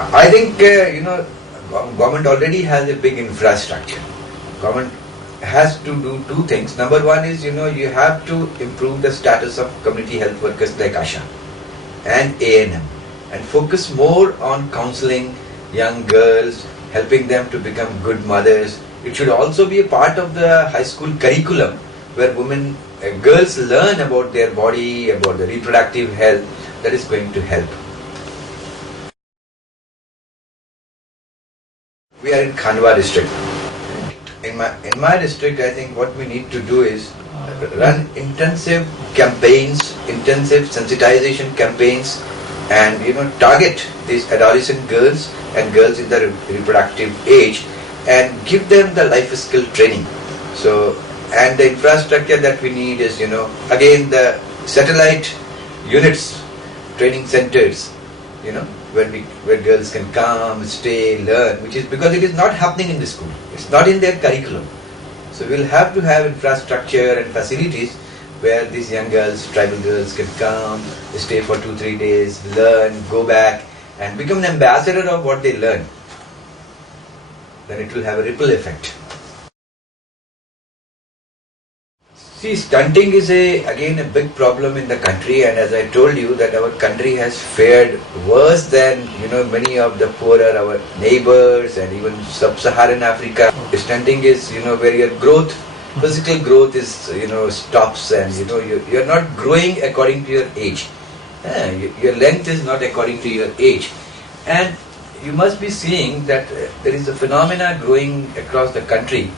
I think, government already has a big infrastructure. Government has to do two things. Number one is, you have to improve the status of community health workers like ASHA and A&M and focus more on counseling young girls, helping them to become good mothers. It should also be a part of the high school curriculum where girls learn about their body, about the reproductive health. That is going to help. We are in Khandwa district. In my district, I think what we need to do is run intensive campaigns, intensive sensitization campaigns, and target these adolescent girls and girls in the reproductive age, and give them the life skill training. So, and the infrastructure that we need is again the satellite units, training centers, where girls can come, stay, learn, which is because it is not happening in the school. It's not in their curriculum. So we'll have to have infrastructure and facilities where these young girls, tribal girls can come, stay for 2-3 days, learn, go back and become an ambassador of what they learn. Then it will have a ripple effect. See, stunting is again a big problem in the country, and as I told you that our country has fared worse than many of the poorer our neighbors and even sub-Saharan Africa. Stunting is where your growth, physical growth is stops, and you're not growing according to your age. Your length is not according to your age, and you must be seeing that there is a phenomena growing across the country.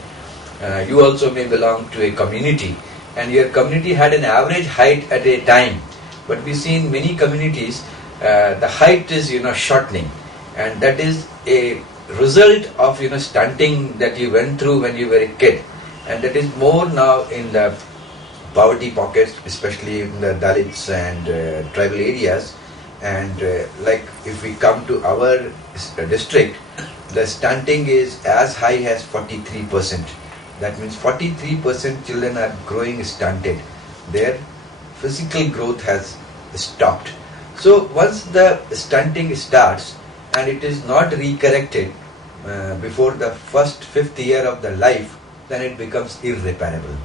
You also may belong to a community, and your community had an average height at a time, but we see in many communities the height is shortening, and that is a result of stunting that you went through when you were a kid, and that is more now in the poverty pockets, especially in the Dalits and tribal areas. And like if we come to our district, the stunting is as high as 43%. That means 43% children are growing stunted. Their physical growth has stopped. So once the stunting starts and it is not recorrected before the first 5th year of the life, then it becomes irreparable.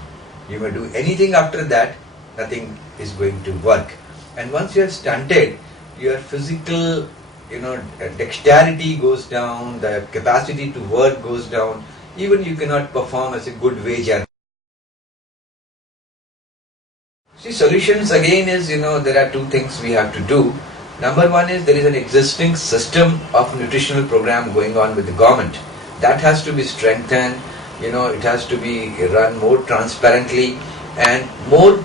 You may do anything after that, nothing is going to work. And once you are stunted, your physical dexterity goes down, the capacity to work goes down. Even you cannot perform as a good wage earner. See, solutions again is, there are two things we have to do. Number one is there is an existing system of nutritional program going on with the government. That has to be strengthened, it has to be run more transparently, and more,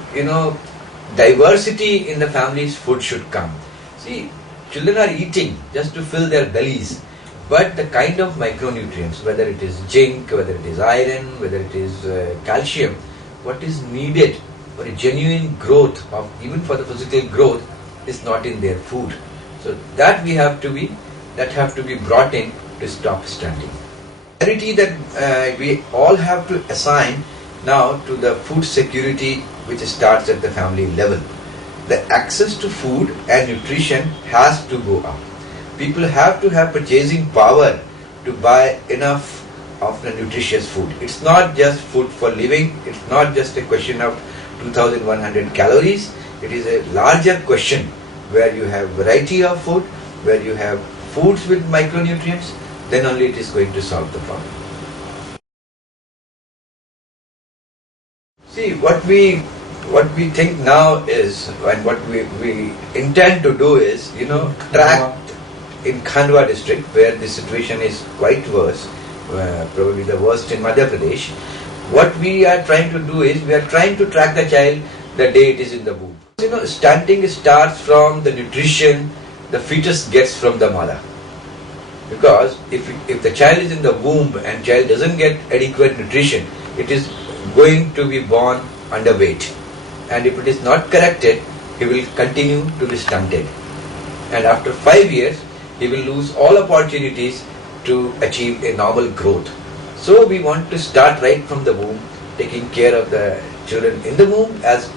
diversity in the family's food should come. See, children are eating just to fill their bellies. But the kind of micronutrients, whether it is zinc, whether it is iron, whether it is calcium, what is needed for a genuine growth, even for the physical growth, is not in their food. So that have to be brought in to stop stunting. Priority that we all have to assign now to the food security, which starts at the family level. The access to food and nutrition has to go up. People have to have purchasing power to buy enough of the nutritious food. It's not just food for living. It's not just a question of 2,100 calories. It is a larger question where you have variety of food, where you have foods with micronutrients. Then only it is going to solve the problem. See, what we think now is, and what we intend to do is, track in Khandwa district, where the situation is quite worse, probably the worst in Madhya Pradesh. What we are trying to do is, we are trying to track the child the day it is in the womb. Stunting starts from the nutrition the fetus gets from the mother. Because if the child is in the womb and child doesn't get adequate nutrition, it is going to be born underweight. And if it is not corrected, he will continue to be stunted. And after 5 years, he will lose all opportunities to achieve a normal growth. So we want to start right from the womb, taking care of the children in the womb as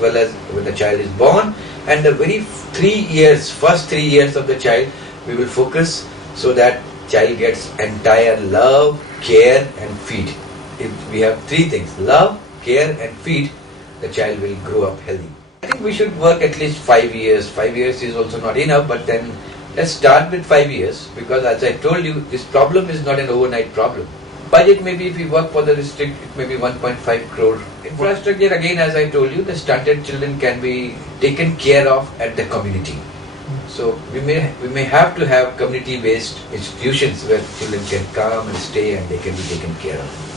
well as when the child is born. And the very first 3 years of the child, we will focus so that child gets entire love, care and feed. If we have three things, love, care and feed, the child will grow up healthy. I think we should work at least 5 years. 5 years is also not enough, but then let's start with 5 years, because as I told you, this problem is not an overnight problem. Budget maybe, if we work for the district, it may be 1.5 crore. Infrastructure, again, as I told you, the stunted children can be taken care of at the community. So we may have to have community-based institutions where children can come and stay and they can be taken care of.